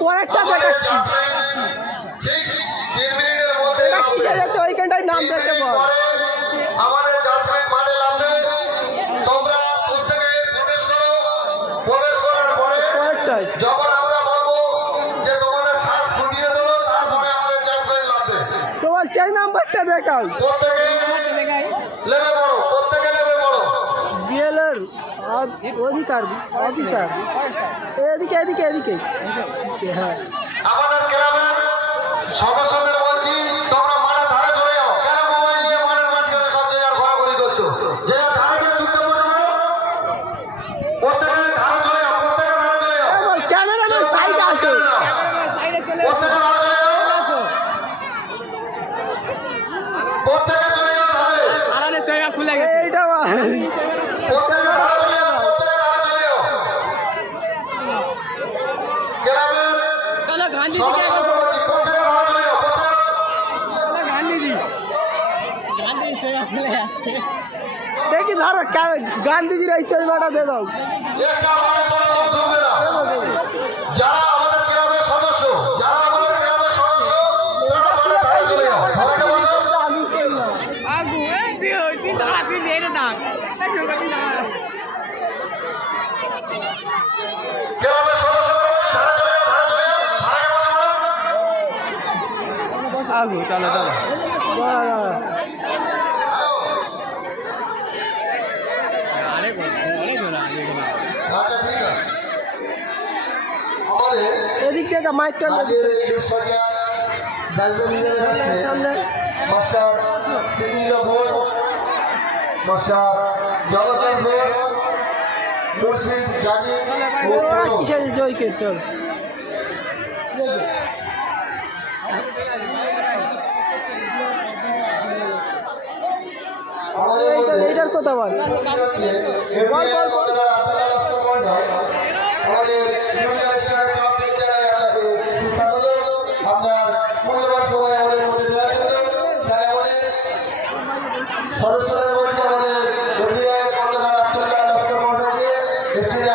পরেরটা দেখাচ্ছি। এটা কিসে যাচ্ছে ওইখানটায় নাম দেখতে পাবো। আমাদের জাসমিন মাঠে নামবে, তোমরা প্রত্যেকে প্রবেশ করো। প্রবেশ করার পরে পরেরটাই যখন আমরা বলবো যে তোমাদের শ্বাস ফুটিয়ে দেবো, তারপরে আমাদের জাসমিন নামবে। তোমার চাই নাম্বারটা দেখাও। প্রত্যেকে লেবে পড়ো, প্রত্যেকে লেবে পড়ো। বিএলএর অধিকার অফিসার এদিকে এদিকে এদিকে। হ্যাঁ আমাদের ক্লাবের সদস্যদের বলছি, তোমরা মাঠে ধারে চলে যাও। কেন মোবাইল নিয়ে মাঠের মাঝখানে সব জায়গায় ঘোরাঘুরি করছো? যে ধারে গিয়ে চুপচাপ বসে পড়ো। প্রত্যেকে ধারে চলে যাও, প্রত্যেকে ধারে চলে যাও। ক্যামেরাম্যান সাইডে আসো। প্রত্যেকে ধারে চলে যাও, প্রত্যেকে চলে যাও ধারে। এইটা প্রত্যেকে ধারে চলে যাও, প্রত্যেকে ধারে চলে যাও। ক্লাবের সদস্যদের বলছি, প্রত্যেকে ধারে চলে যাও, দেখি ধরো গান্ধীজির এই চশমাটা দিয়ে দাও। চেষ্টা করে কোনো লোক ঢুকবে না। যারা আমাদের ক্লাবের সদস্য, যারা আমাদের ক্লাবের সদস্য, তারা মাঠে ধারে চলে যাও। ঘরে বসো। ক্লাবের সদস্যদের বলছি, ধারে চলে যাও, ধারে চলে যাও। ধারে বসে পড়ো। চলো চলো আচ্ছা, ঠিক আছে। আমাদের এদিক থেকে মাইকটা আজকের এই দুঃসারিয়া দায়িত্ব নিয়ে যাচ্ছে সামনে মাস্টার সিদ্দিক ঘোষ, মাস্টার জগন্নাথ ঘোষ, মুর্শিদ গাজী ও ওরা প্রথম। কিসে জয়কে চল। আমাদের মধ্যে এইটার কথা বল। আমাদের জুনিয়র স্টারের তরফ থেকে জানাই আপনাকে সুস্বাগত। আপনার মূল্যবান সময় আমাদের মধ্যে দেওয়ার জন্য তাই আমাদের সদস্যদের বলছি, আমাদের এফডিআই কর্ণধার আব্দুল্লাহ লস্কর মহাশয়কে স্টেজে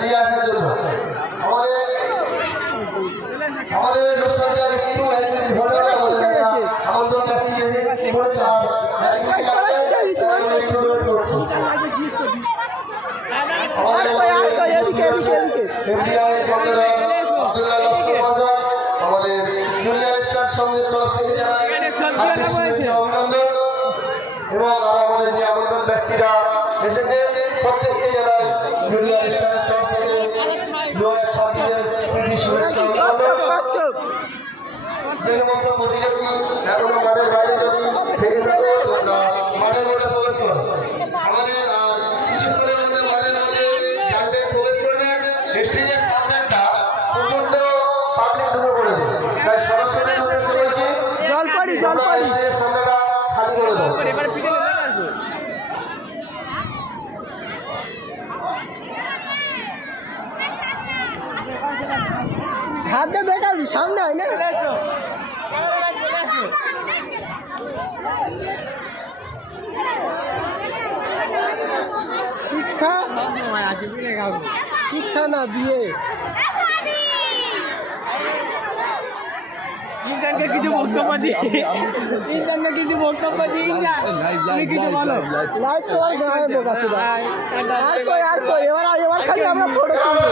নিয়ে আসার জন্য। আমাদের লোকসংখ্যা একটু ধন্যবাদ আমন্ত্রণ ব্যক্তি করেছে। আমাদের জুনিয়র স্টার সঙ্গের তরফ থেকে জানাই অভিনন্দন এবং আমাদের যে আমন্ত্রণ ব্যক্তিরা এসেছে প্রত্যেককে জানাই জুনিয়র স্টারের তরফ থেকে 2026-এর প্রীতি শুভেচ্ছা অভিনন্দন। যে সমস্ত প্রতিযোগী এখনো মাঠের বাইরে যদি থেকে থাকে তোমরা মাঠের মধ্যে প্রবেশ করো। আমাদের কিছুক্ষণের মধ্যে মাঠের মধ্যে যাদের প্রবেশ করবে, স্টেজের সামনেটা প্রচন্ড পাবলিক ঢুকে পড়েছে, তাই সদস্যদের উদ্দেশ্যে বলছি স্টেজের সামনেটা খালি করে দাও। হাত দিয়ে দেখাবি সামনে হয় না। শিক্ষা শিক্ষা না বিয়ে। কিছু বক্তব্য দিই, কিছু বক্তব্য দিই, কিছু বলো। লাইভ তোমার গায়ে বোকা ছিল। আর কই এবার খালি আমরা ফটো তুলবো।